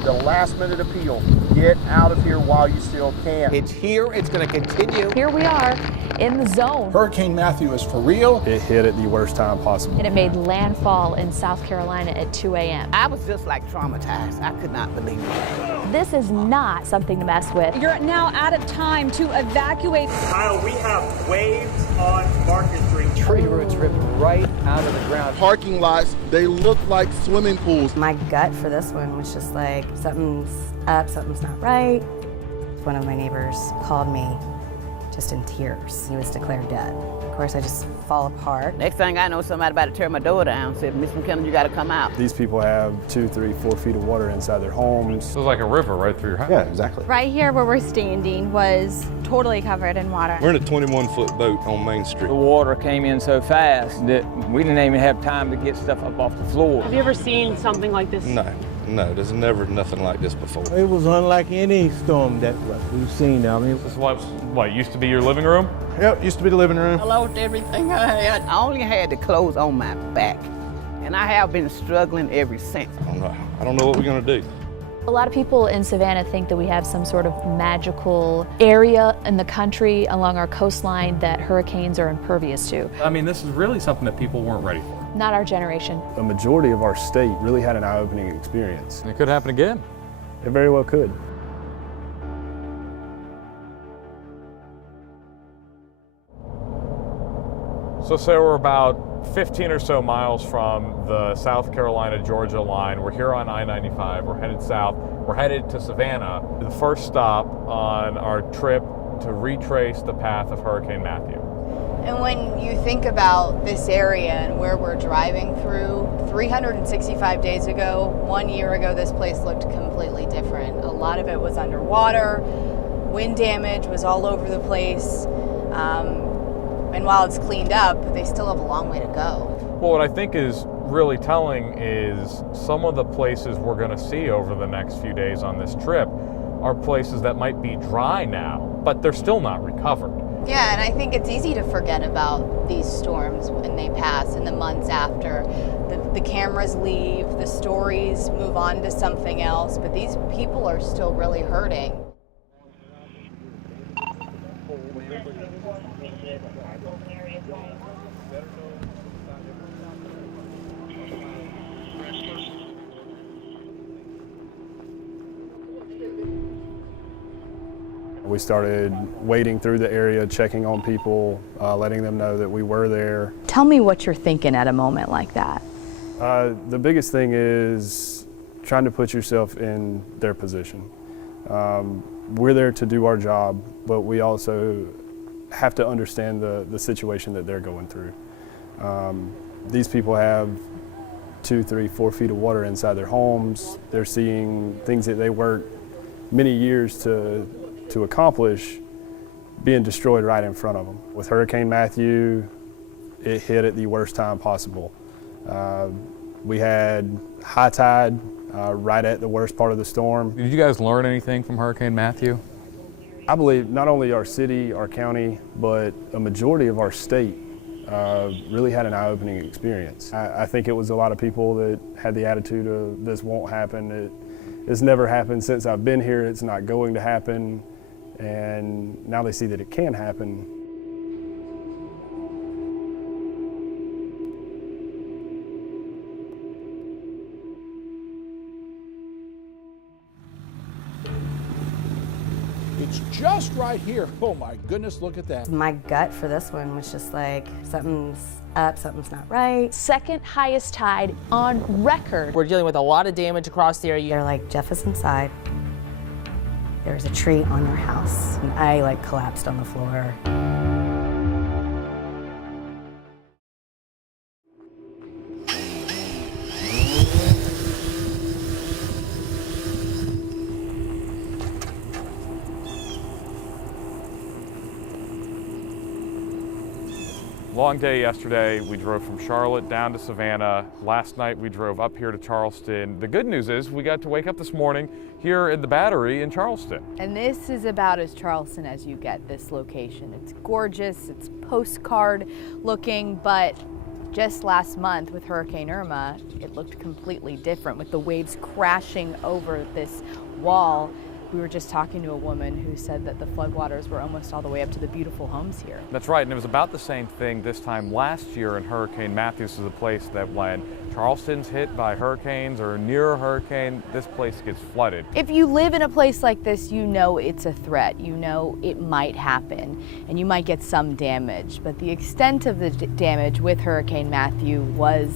the last minute appeal. Get out of here while you still can. It's here, it's going to continue. Here we are in the zone. Hurricane Matthew is for real. It hit at the worst time possible. And it made landfall in South Carolina at 2 a.m. I was just like traumatized. I could not believe it. This is not something to mess with. You're now out of time to evacuate. Kyle, we have waves on Market Street. Tree roots ripped right out of the ground. Parking lots, they look like swimming pools. My gut for this one was just like, something's up, something's not right. One of my neighbors called me just in tears. He was declared dead. Of course, I just fall apart. Next thing I know, somebody about to tear my door down, said, Miss McKinnon, you got to come out. These people have 2, 3, 4 feet of water inside their homes. So it's like a river right through your house. Yeah, exactly. Right here where we're standing was totally covered in water. We're in a 21-foot boat on Main Street. The water came in so fast that we didn't even have time to get stuff up off the floor. Have you ever seen something like this? No, there's never nothing like this before. It was unlike any storm that we've seen. I mean, This is what used to be your living room? Yep, used to be the living room. I lost everything I had. I only had the clothes on my back, and I have been struggling ever since. I don't know what we're going to do. A lot of people in Savannah think that we have some sort of magical area in the country along our coastline that hurricanes are impervious to. I mean, this is really something that people weren't ready for. Not our generation. A majority of our state really had an eye-opening experience. It could happen again. It very well could. So say we're about 15 or so miles from the South Carolina-Georgia line. We're here on I-95. We're headed south. We're headed to Savannah, the first stop on our trip to retrace the path of Hurricane Matthew. And when you think about this area and where we're driving through, 365 days ago, 1 year ago, this place looked completely different. A lot of it was underwater. Wind damage was all over the place. And while it's cleaned up, they still have a long way to go. Well, what I think is really telling is some of the places we're going to see over the next few days on this trip are places that might be dry now, but they're still not recovered. Yeah, and I think it's easy to forget about these storms when they pass in the months after. The cameras leave, the stories move on to something else, but these people are still really hurting. We started wading through the area, checking on people, letting them know that we were there. Tell me what you're thinking at a moment like that. The biggest thing is trying to put yourself in their position. We're there to do our job, but we also have to understand the situation that they're going through. These people have 2, 3, 4 feet of water inside their homes. They're seeing things that they worked many years to accomplish being destroyed right in front of them. With Hurricane Matthew, it hit at the worst time possible. We had high tide right at the worst part of the storm. Did you guys learn anything from Hurricane Matthew? I believe not only our city, our county, but a majority of our state really had an eye-opening experience. I think it was a lot of people that had the attitude of this won't happen. It's never happened since I've been here. It's not going to happen. And now they see that it can happen. It's just right here. Oh my goodness, look at that. My gut for this one was just like, something's up, something's not right. Second highest tide on record. We're dealing with a lot of damage across the area. They're like, Jeff is inside. There's a tree on your house. And I collapsed on the floor. Long day yesterday. We drove from Charlotte down to Savannah. Last night we drove up here to Charleston. The good news is we got to wake up this morning here in the Battery in Charleston. And this is about as Charleston as you get, this location. It's gorgeous, it's postcard looking, but Just last month with Hurricane Irma, it looked completely different with the waves crashing over this wall. We were just talking to a woman who said that the floodwaters were almost all the way up to the beautiful homes here. That's right, and it was about the same thing this time last year in Hurricane Matthew. This is a place that when Charleston's hit by hurricanes or near a hurricane, this place gets flooded. If you live in a place like this, you know it's a threat. You know it might happen, and you might get some damage. But the extent of the damage with Hurricane Matthew was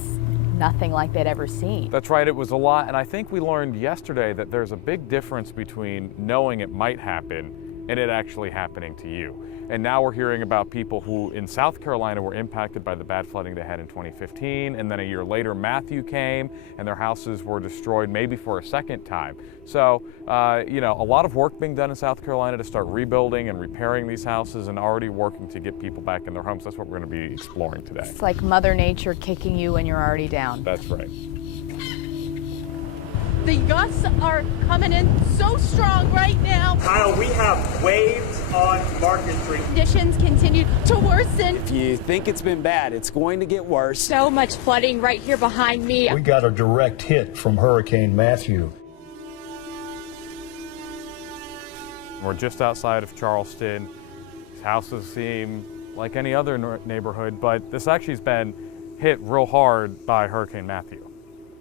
nothing like they'd ever seen. That's right, it was a lot, and I think we learned yesterday that there's a big difference between knowing it might happen and it actually happening to you. And now we're hearing about people who in South Carolina were impacted by the bad flooding they had in 2015, and then a year later Matthew came and their houses were destroyed maybe for a second time. So, you know, a lot of work being done in South Carolina to start rebuilding and repairing these houses and already working to get people back in their homes. That's what we're going to be exploring today. It's like Mother Nature kicking you when you're already down. That's right. The gusts are coming in so strong right now. Kyle, we have waves on Market Street. Conditions continue to worsen. If you think it's been bad, it's going to get worse. So much flooding right here behind me. We got a direct hit from Hurricane Matthew. We're just outside of Charleston. These houses seem like any other neighborhood, but this actually has been hit real hard by Hurricane Matthew.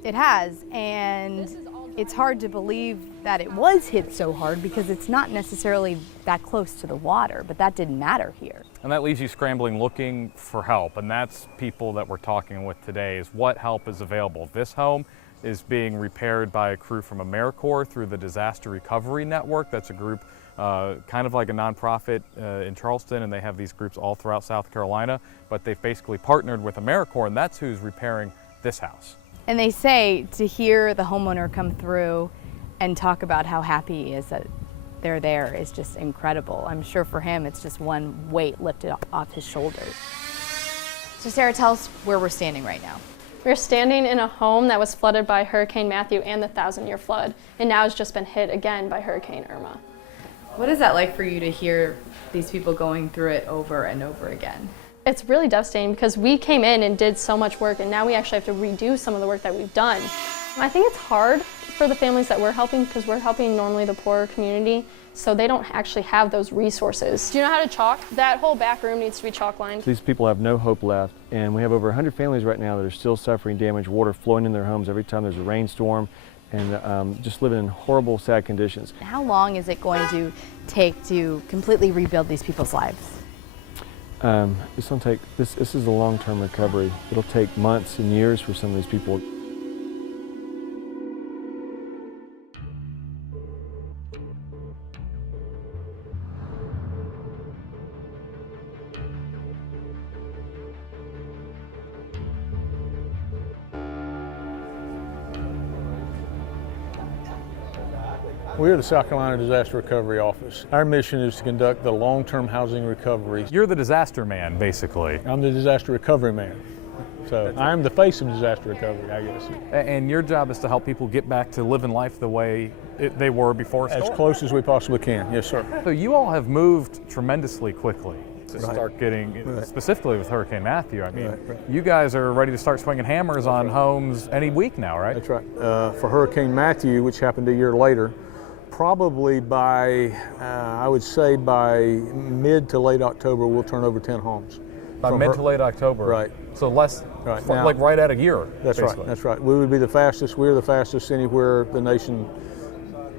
It has, and it's hard to believe that it was hit so hard because it's not necessarily that close to the water, but that didn't matter here. And that leaves you scrambling, looking for help, and that's people that we're talking with today, is what help is available. This home is being repaired by a crew from AmeriCorps through the Disaster Recovery Network. That's a group kind of like a nonprofit in Charleston, and they have these groups all throughout South Carolina, but they've basically partnered with AmeriCorps, and that's who's repairing this house. And they say to hear the homeowner come through and talk about how happy he is that they're there is just incredible. I'm sure for him it's just one weight lifted off his shoulders. So Sarah, tell us where we're standing right now. We're standing in a home that was flooded by Hurricane Matthew and the 1,000-year flood, and now has just been hit again by Hurricane Irma. What is that like for you to hear these people going through it over and over again? It's really devastating because we came in and did so much work, and now we actually have to redo some of the work that we've done. I think it's hard for the families that we're helping because we're helping normally the poorer community, so they don't actually have those resources. Do you know how to chalk? That whole back room needs to be chalk lined. These people have no hope left, and we have over 100 families right now that are still suffering damage, water flowing in their homes every time there's a rainstorm, and just living in horrible, sad conditions. How long is it going to take to completely rebuild these people's lives? It's going to take, this is a long-term recovery. It'll take months and years for some of these people. We are the South Carolina Disaster Recovery Office. Our mission is to conduct the long-term housing recovery. You're the disaster man, basically. I'm the disaster recovery man. So I'm the face of disaster recovery, I guess. And your job is to help people get back to living life the way they were before storm. As close as we possibly can, yes, sir. So you all have moved tremendously quickly to start getting, specifically with Hurricane Matthew. I mean, you guys are ready to start swinging hammers on homes any week now, right? That's right. For Hurricane Matthew, which happened a year later, probably by, I would say by mid to late October, we'll turn over 10 homes. By mid to late October? Right. So less, Now, like right at a year, That's basically. right, that's right. We would be the fastest, we're the fastest anywhere the nation,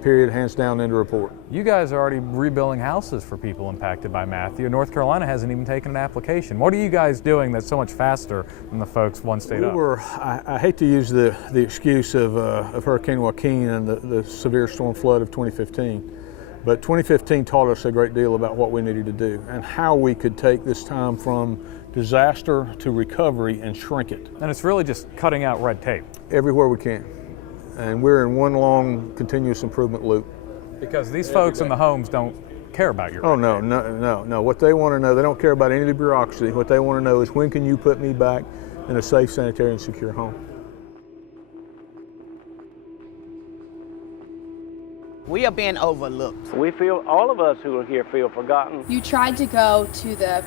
period, hands down, into report. You guys are already rebuilding houses for people impacted by Matthew. North Carolina hasn't even taken an application. What are you guys doing that's so much faster than the folks one state up? I hate to use the excuse of Hurricane Joaquin and the severe storm flood of 2015, but 2015 taught us a great deal about what we needed to do and how we could take this time from disaster to recovery and shrink it. And it's really just cutting out red tape. Everywhere we can. And we're in one long continuous improvement loop. Because these folks in the homes don't care about your Oh, no. What they want to know, they don't care about any of the bureaucracy. What they want to know is, when can you put me back in a safe, sanitary, and secure home? We are being overlooked. We feel, all of us who are here feel forgotten. You tried to go to the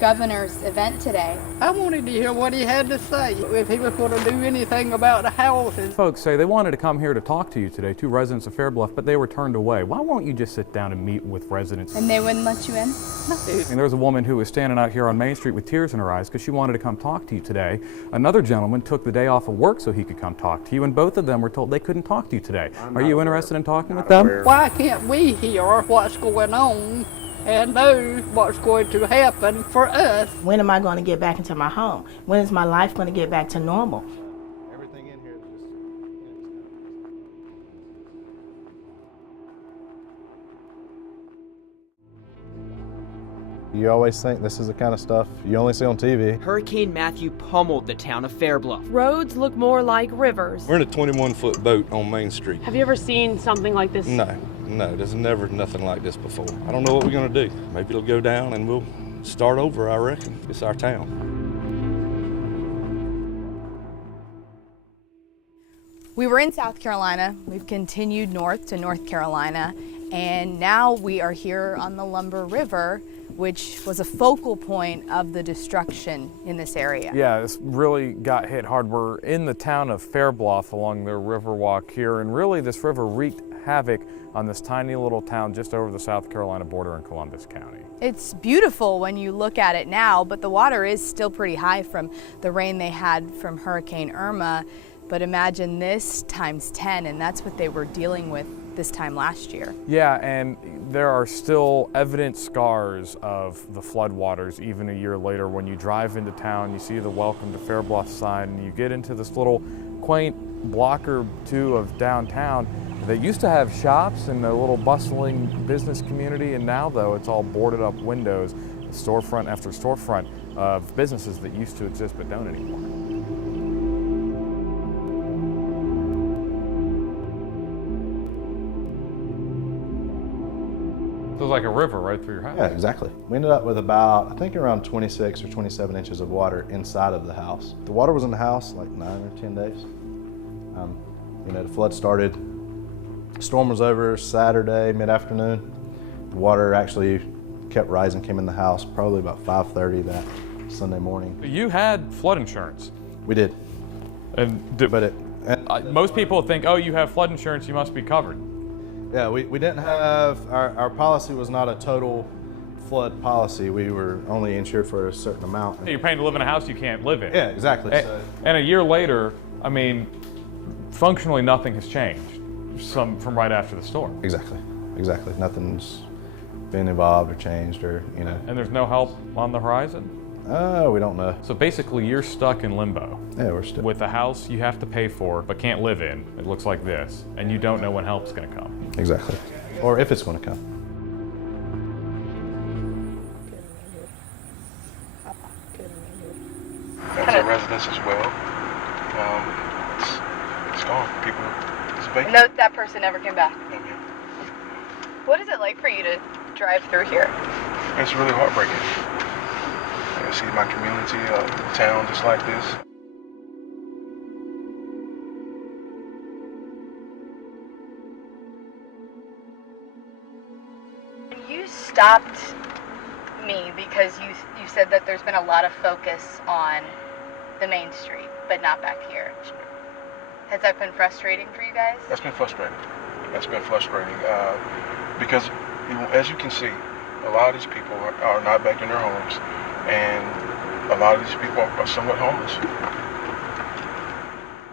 governor's event today. I wanted to hear what he had to say, if he was going to do anything about the houses. Folks say they wanted to come here to talk to you today, 2 residents of Fair Bluff, but they were turned away. Why won't you just sit down and meet with residents? And they wouldn't let you in? And there was a woman who was standing out here on Main Street with tears in her eyes because she wanted to come talk to you today. Another gentleman took the day off of work so he could come talk to you, and both of them were told they couldn't talk to you today. Are you interested in talking with them? Why can't we hear what's going on and know what's going to happen for us? When am I going to get back into my home? When is my life going to get back to normal? You always think this is the kind of stuff you only see on TV. Hurricane Matthew pummeled the town of Fair Bluff. Roads look more like rivers. We're in a 21-foot boat on Main Street. Have you ever seen something like this? No, there's never nothing like this before. I don't know what we're gonna do. Maybe it'll go down and we'll start over, I reckon. It's our town. We were in South Carolina. We've continued north to North Carolina, and now we are here on the Lumber River, which was a focal point of the destruction in this area. Yeah, this really got hit hard. We're in the town of Fair Bluff along the Riverwalk here, and really this river wreaked havoc on this tiny little town just over the South Carolina border in Columbus County. It's beautiful when you look at it now, but the water is still pretty high from the rain they had from Hurricane Irma. But imagine this times 10, and that's what they were dealing with this time last year. Yeah, and there are still evident scars of the floodwaters even a year later. When you drive into town, you see the Welcome to Fair Bluff sign, and you get into this little quaint block or two of downtown that used to have shops and a little bustling business community, and now though it's all boarded up windows, storefront after storefront of businesses that used to exist but don't anymore. So it's like a river right through your house. Yeah, exactly. We ended up with about, I think around 26 or 27 inches of water inside of the house. The water was in the house like 9 or 10 days. The flood started, storm was over Saturday, mid-afternoon. The water actually kept rising, came in the house probably about 5:30 that Sunday morning. You had flood insurance. We did. Most people think, oh, you have flood insurance, you must be covered. Yeah, we didn't have, our policy was not a total flood policy. We were only insured for a certain amount. You're paying to live in a house you can't live in. Yeah, exactly. And a year later, I mean, functionally nothing has changed from right after the storm. Exactly. Nothing's been involved or changed or, And there's no help on the horizon? We don't know. So basically you're stuck in limbo. Yeah, we're stuck. With a house you have to pay for but can't live in. It looks like this. And you don't know when help's gonna come. Exactly. Or if it's going to come. As a residence as well, it's gone. People, it's vacant. No, that person never came back. What is it like for you to drive through here? It's really heartbreaking. I see my community, town just like this. You stopped me because you said that there's been a lot of focus on the Main Street, but not back here. Has that been frustrating for you guys? That's been frustrating. Because as you can see, a lot of these people are not back in their homes, and a lot of these people are somewhat homeless.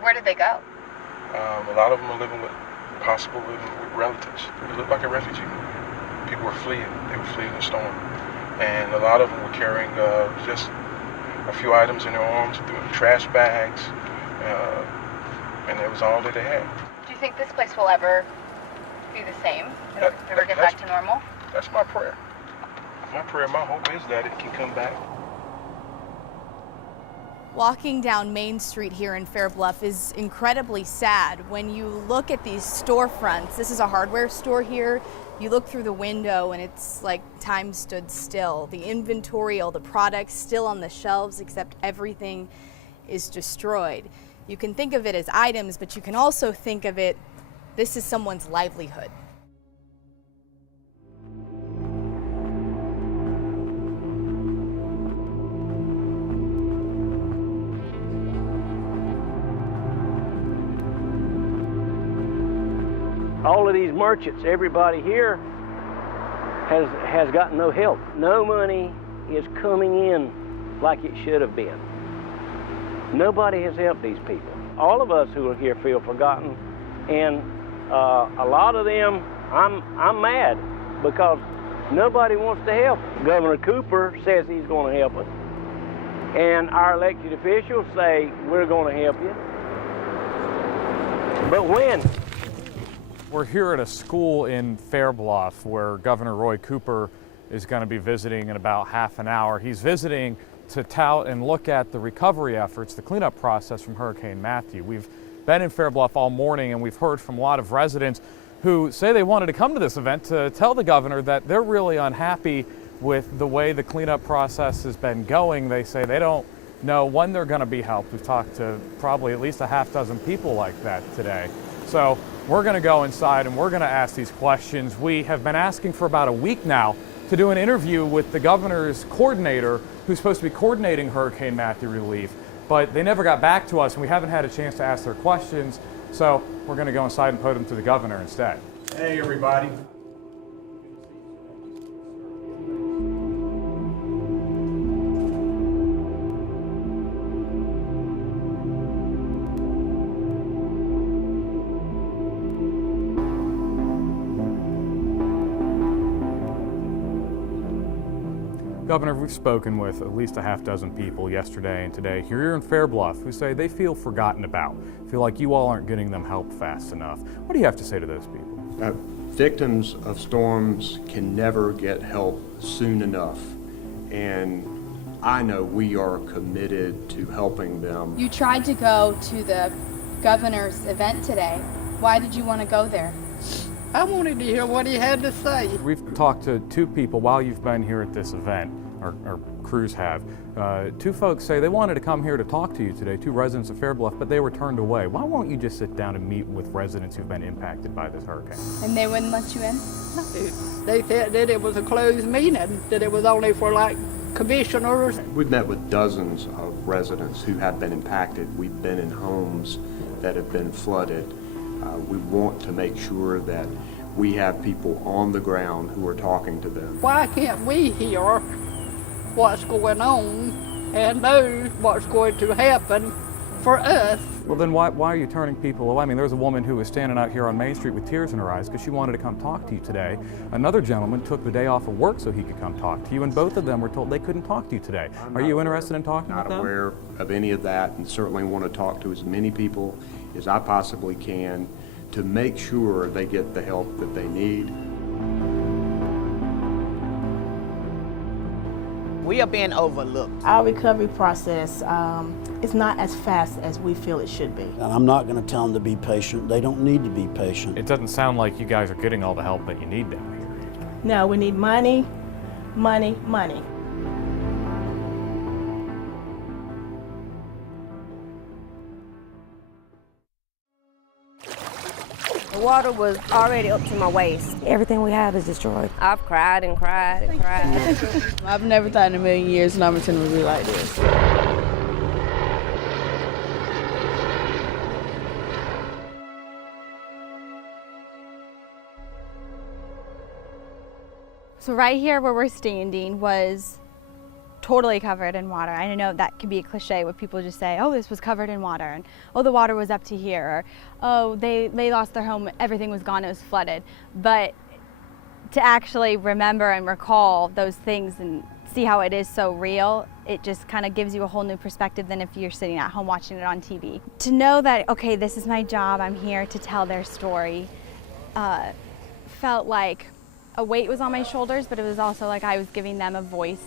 Where did they go? A lot of them are possibly living with relatives. They live like a refugee. People were fleeing. They were fleeing the storm. And a lot of them were carrying just a few items in their arms, trash bags, and that was all that they had. Do you think this place will ever be the same? Ever get back to normal? That's my prayer. My prayer, my hope is that it can come back. Walking down Main Street here in Fair Bluff is incredibly sad. When you look at these storefronts, this is a hardware store here, you look through the window and it's like time stood still. The inventory, all the products still on the shelves, except everything is destroyed. You can think of it as items, but you can also think of it, this is someone's livelihood. all of these merchants, everybody here has gotten no help. No money is coming in like it should have been. Nobody has helped these people. All of us who are here feel forgotten, and a lot of them, I'm mad because nobody wants to help. Governor Cooper says he's going to help us, and our elected officials say we're going to help you. But when? We're here at a school in Fairbluff where Governor Roy Cooper is going to be visiting in about half an hour. He's visiting to tout and look at the recovery efforts, the cleanup process from Hurricane Matthew. We've been in Fairbluff all morning, and we've heard from a lot of residents who say they wanted to come to this event to tell the governor that they're really unhappy with the way the cleanup process has been going. They say they don't know when they're going to be helped. We've talked to probably at least a half dozen people like that today. So we're going to go inside and we're going to ask these questions. We have been asking for about a week now to do an interview with the governor's coordinator who's supposed to be coordinating Hurricane Matthew relief, but they never got back to us and we haven't had a chance to ask their questions. So we're going to go inside and put them to the governor instead. Hey everybody. Governor, we've spoken with at least a half dozen people yesterday and today here in Fairbluff who say they feel forgotten about, feel like you all aren't getting them help fast enough. What do you have to say to those people? Victims of storms can never get help soon enough, and I know we are committed to helping them. You tried to go to the governor's event today. Why did you want to go there? I wanted to hear what he had to say. We've talked to two people while you've been here at this event, our crews have. Two folks say they wanted to come here to talk to you today, two residents of Fairbluff, but they were turned away. Why won't you just sit down and meet with residents who've been impacted by this hurricane? And they wouldn't let you in? They said that it was a closed meeting, that it was only for like commissioners. We've met with dozens of residents who have been impacted. We've been in homes that have been flooded. We want to make sure that we have people on the ground who are talking to them. Why can't we hear what's going on and know what's going to happen for us? Well, then why are you turning people away? I mean, there's a woman who was standing out here on Main Street with tears in her eyes because she wanted to come talk to you today. Another gentleman took the day off of work so he could come talk to you, and both of them were told they couldn't talk to you today. Are you interested in talking with them? Not aware of any of that, and certainly want to talk to as many people as I possibly can to make sure they get the help that they need. We are being overlooked. Our recovery process is not as fast as we feel it should be. And I'm not going to tell them to be patient. They don't need to be patient. It doesn't sound like you guys are getting all the help that you need down here. No, we need money, money, money. The water was already up to my waist. Everything we have is destroyed. I've cried and cried and cried. I've never thought in a million years Lumberton would be like this. So right here where we're standing was totally covered in water. I know that can be a cliche where people just say, oh, this was covered in water, and oh, the water was up to here, or oh, they lost their home, everything was gone, it was flooded. But to actually remember and recall those things and see how it is so real, it just kind of gives you a whole new perspective than if you're sitting at home watching it on TV. To know that, okay, this is my job, I'm here to tell their story, felt like a weight was on my shoulders, but it was also like I was giving them a voice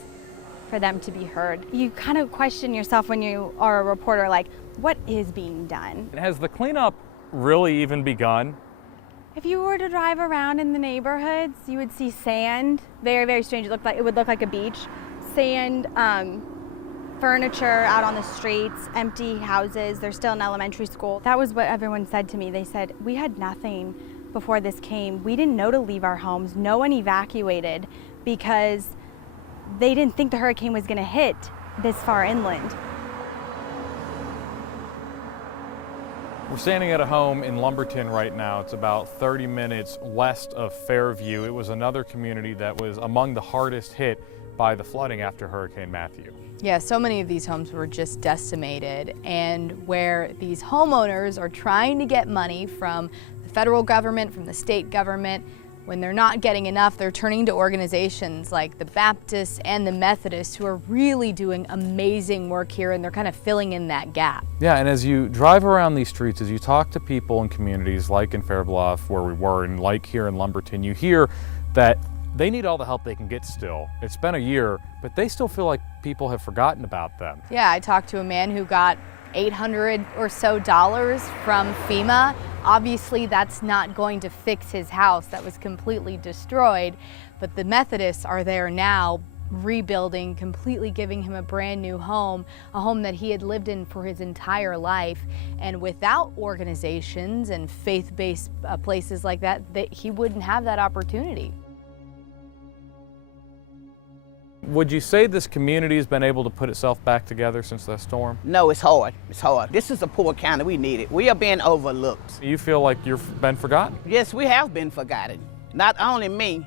for them to be heard. You kind of question yourself when you are a reporter, like, what is being done? Has the cleanup really even begun? If you were to drive around in the neighborhoods, you would see sand. Very, very strange. It would look like a beach. Sand, furniture out on the streets, empty houses. There's still an elementary school. That was what everyone said to me. They said, we had nothing before this came. We didn't know to leave our homes. No one evacuated because they didn't think the hurricane was going to hit this far inland. We're standing at a home in Lumberton right now. It's about 30 minutes west of Fairview. It was another community that was among the hardest hit by the flooding after Hurricane Matthew. Yeah, so many of these homes were just decimated, and where these homeowners are trying to get money from the federal government, from the state government, when they're not getting enough, they're turning to organizations like the Baptists and the Methodists who are really doing amazing work here, and they're kind of filling in that gap. Yeah, and as you drive around these streets, as you talk to people in communities like in Fair Bluff, where we were, and like here in Lumberton, you hear that they need all the help they can get still. It's been a year, but they still feel like people have forgotten about them. Yeah, I talked to a man who got $800 or so from FEMA. Obviously, that's not going to fix his house that was completely destroyed, but the Methodists are there now rebuilding, completely giving him a brand new home, a home that he had lived in for his entire life. And without organizations and faith-based places like that, he wouldn't have that opportunity. Would you say this community has been able to put itself back together since that storm? No, it's hard. It's hard. This is a poor county. We need it. We are being overlooked. You feel like you've been forgotten? Yes, we have been forgotten. Not only me,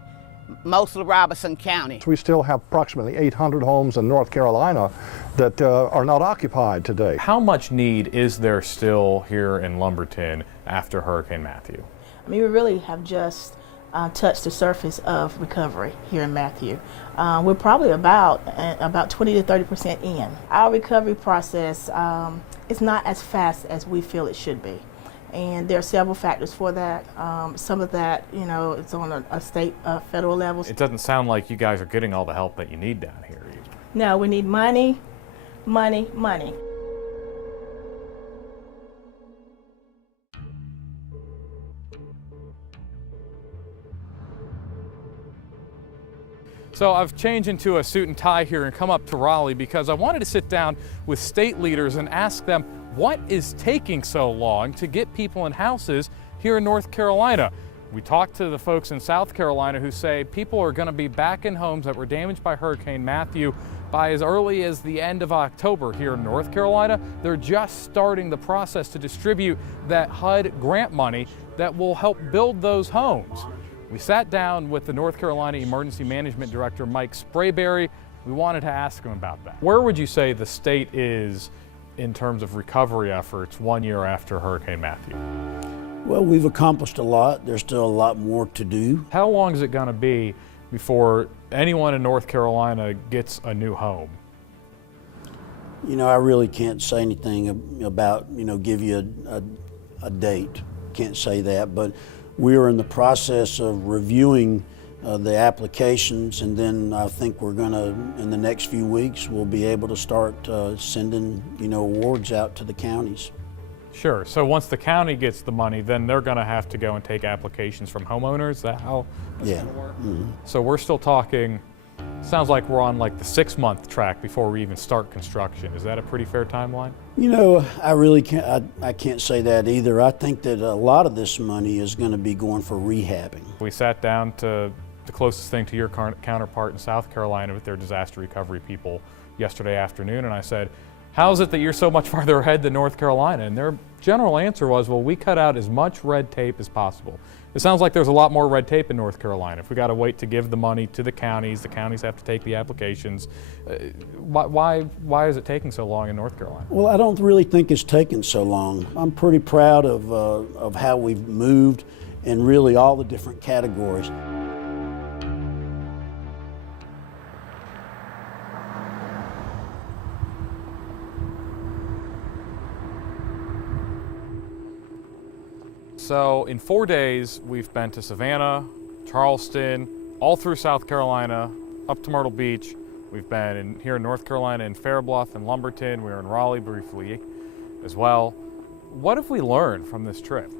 most of Robertson County. We still have approximately 800 homes in North Carolina that are not occupied today. How much need is there still here in Lumberton after Hurricane Matthew? I mean, we really have just touched the surface of recovery here in Matthew. We're probably about 20 to 30% in. Our recovery process is not as fast as we feel it should be. And there are several factors for that. Some of that, you know, it's on a state, federal level. It doesn't sound like you guys are getting all the help that you need down here. No, we need money, money, money. So I've changed into a suit and tie here and come up to Raleigh because I wanted to sit down with state leaders and ask them what is taking so long to get people in houses here in North Carolina. We talked to the folks in South Carolina who say people are going to be back in homes that were damaged by Hurricane Matthew by as early as the end of October. Here in North Carolina, they're just starting the process to distribute that HUD grant money that will help build those homes. We sat down with the North Carolina Emergency Management Director, Mike Sprayberry. We wanted to ask him about that. Where would you say the state is in terms of recovery efforts 1 year after Hurricane Matthew? Well, we've accomplished a lot. There's still a lot more to do. How long is it going to be before anyone in North Carolina gets a new home? You know, I really can't say anything about, give you a date. Can't say that, but we are in the process of reviewing the applications, and then I think we're going to, in the next few weeks, we'll be able to start sending, awards out to the counties. Sure. So once the county gets the money, then they're going to have to go and take applications from homeowners. Is that how it's going to work? Mm-hmm. So we're still talking, sounds like we're on like the 6-month track before we even start construction. Is that a pretty fair timeline? I really can't, I can't say that either. I think that a lot of this money is going to be going for rehabbing. We sat down to the closest thing to your counterpart in South Carolina with their disaster recovery people yesterday afternoon, and I said, how is it that you're so much farther ahead than North Carolina? And their general answer was, well, we cut out as much red tape as possible. It sounds like there's a lot more red tape in North Carolina. If we got to wait to give the money to the counties have to take the applications. Why is it taking so long in North Carolina? Well, I don't really think it's taken so long. I'm pretty proud of how we've moved in really all the different categories. So in 4 days, we've been to Savannah, Charleston, all through South Carolina, up to Myrtle Beach. We've been here in North Carolina in Fair Bluff and Lumberton. We were in Raleigh briefly as well. What have we learned from this trip?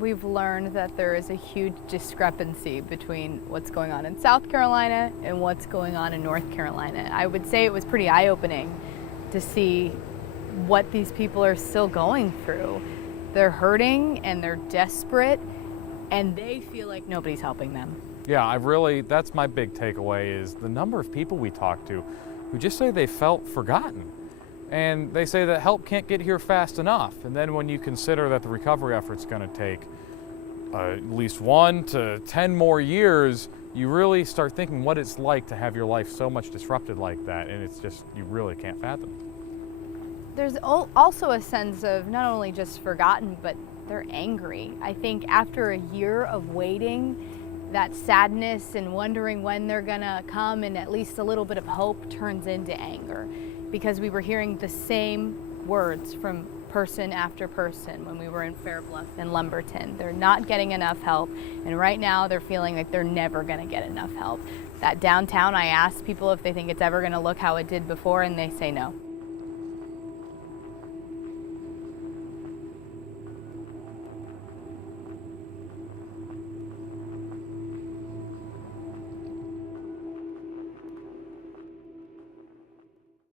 We've learned that there is a huge discrepancy between what's going on in South Carolina and what's going on in North Carolina. I would say it was pretty eye-opening to see what these people are still going through. They're hurting and they're desperate and they feel like nobody's helping them. Yeah, that's my big takeaway is the number of people we talked to who just say they felt forgotten. And they say that help can't get here fast enough. And then when you consider that the recovery effort's going to take at least 1 to 10 more years, you really start thinking what it's like to have your life so much disrupted like that, and it's just, you really can't fathom. There's also a sense of not only just forgotten, but they're angry. I think after a year of waiting, that sadness and wondering when they're gonna come and at least a little bit of hope turns into anger, because we were hearing the same words from person after person when we were in Fairbluff and Lumberton. They're not getting enough help, and right now they're feeling like they're never gonna get enough help. That downtown, I asked people if they think it's ever gonna look how it did before, and they say no.